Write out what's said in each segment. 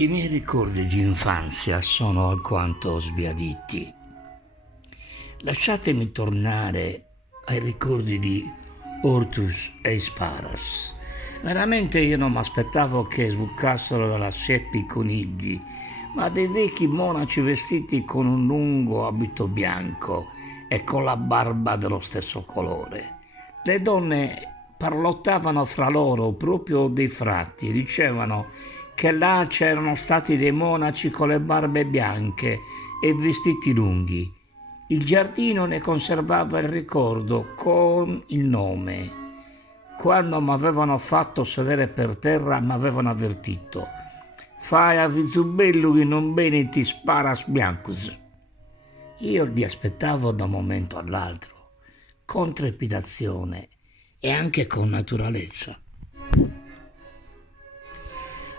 I miei ricordi di infanzia sono alquanto sbiaditi. Lasciatemi tornare ai ricordi di Ortus e Sparas. Veramente io non mi aspettavo che sbucassero dalla siepe i conigli, ma dei vecchi monaci vestiti con un lungo abito bianco e con la barba dello stesso colore. Le donne parlottavano fra loro proprio dei frati e dicevano che là c'erano stati dei monaci con le barbe bianche e vestiti lunghi. Il giardino ne conservava il ricordo con il nome. Quando mi avevano fatto sedere per terra mi avevano avvertito: fai a Vizubello che non bene ti spara biancos. Io li aspettavo da un momento all'altro, con trepidazione e anche con naturalezza.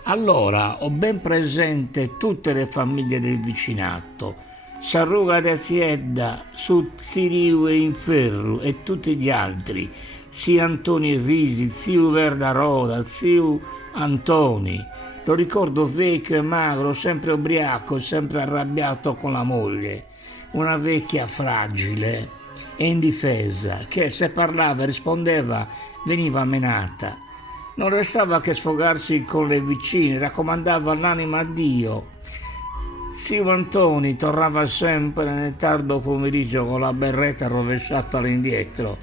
Allora ho ben presente tutte le famiglie del vicinato, Sarruga de Ziedda, su Ziriu e Inferru e tutti gli altri, zio Antoni Risi, zio Verdaroda, zio Antoni. Lo ricordo vecchio e magro, sempre ubriaco, sempre arrabbiato con la moglie, una vecchia fragile e indifesa che se parlava e rispondeva veniva menata. Non restava che sfogarsi con le vicine, raccomandava l'anima a Dio. Zio Antoni tornava sempre nel tardo pomeriggio con la berretta rovesciata all'indietro,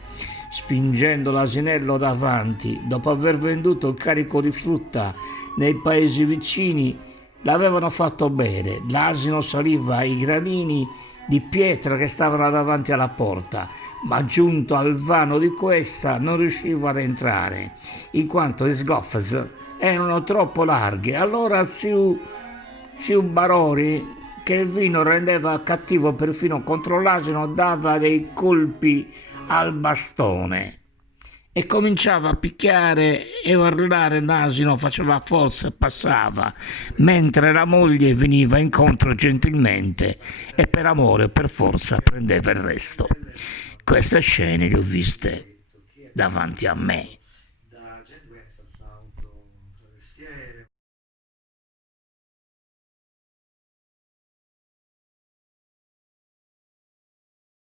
spingendo l'asinello davanti. Dopo aver venduto il carico di frutta nei paesi vicini, l'avevano fatto bere. L'asino saliva ai gradini di pietra che stavano davanti alla porta, ma giunto al vano di questa non riusciva ad entrare, in quanto le sgoffes erano troppo larghe. Allora zio Barori, che il vino rendeva cattivo perfino contro l'asino, dava dei colpi al bastone e cominciava a picchiare e urlare. L'asino faceva forza e passava, mentre la moglie veniva incontro gentilmente e per amore o per forza prendeva il resto. Queste scene le ho viste davanti a me.